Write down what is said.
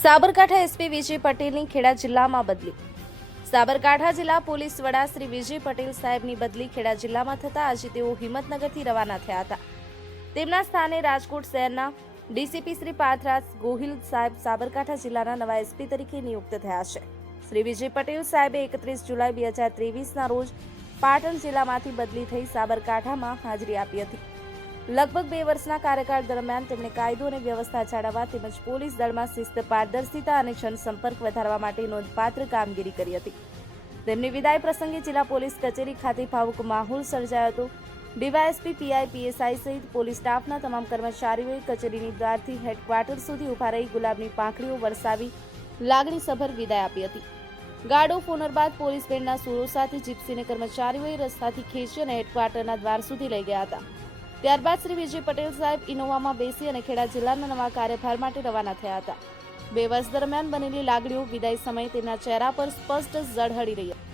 Sabarkantha SP વિજય પટેલની ખેડા જિલ્લામાં બદલી. સાબરકાંઠા જિલ્લા પોલીસ વડા શ્રી વિજય પટેલ સાહેબની બદલી ખેડા જિલ્લામાં થતા આજે તેઓ હિંમતનગરથી રવાના થયા હતા. તેમના સ્થાને રાજકોટ શહેરના ડીસીપી શ્રી પાર્થરાજ ગોહિલ સાહેબ સાબરકાંઠા જિલ્લાના નવા એસપી તરીકે નિયુક્ત થયા છે. શ્રી વિજય પટેલ સાહેબે 31 જુલાઈ 2023ના રોજ પાટણ જિલ્લામાંથી બદલી થઈ સાબરકાંઠામાં હાજરી આપી હતી. લગભગ 2 વર્ષના કાર્યકાળ દરમિયાન તેમણે કાયદો અને વ્યવસ્થા જાળવવા તેમજ પોલીસ દળમાં શિસ્ત, પારદર્શિતા અને જનસંપર્ક વધારવા માટે નોંધપાત્ર કામગીરી કરી હતી. તેમની વિદાય પ્રસંગે જિલ્લા પોલીસ કચેરી ખાતે ભાવુક માહોલ સર્જાયો હતો. ડીવાયએસપી, પીઆઈ, પીએસઆઈ સહિત પોલીસ સ્ટાફના તમામ કર્મચારીઓએ કચેરીની દ્વારથી હેડક્વાર્ટર સુધી ઉભા રહી ગુલાબની પાંખડીઓ વરસાવી લાગણીસભર વિદાય આપી હતી. ગાર્ડ ઓફ ઓનર બાદ પોલીસ બેન્ડના સૂરો સાથે જીપ્સીને કર્મચારીઓએ રસ્તાથી ખેંચી અને હેડક્વાર્ટરના દ્વાર સુધી લઈ ગયા હતા. ત્યારબાદ શ્રી વિજય પટેલ સાહેબ ઇનોવામાં બેસી અને ખેડા જિલ્લાના નવા કાર્યભાર માટે રવાના થયા હતા. 2 વર્ષ દરમિયાન બનેલી લાગણીઓ વિદાય સમયે તેમના ચહેરા પર સ્પષ્ટ ઝળહળી રહી હતી.